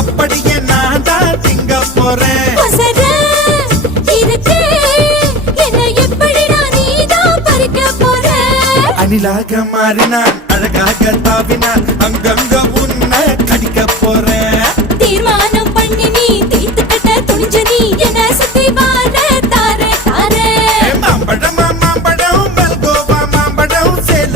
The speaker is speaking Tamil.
அப்படியே நான் தான் திங்க போறேன். அணிலாக மாறினான் அழகாக தாவினான் அங்கங்க உன்னை கடிக்க போறேன். தீர்மானம் பண்ணி நீ தீர்த்து கட்ட துணிஞ்ச நீ என்ன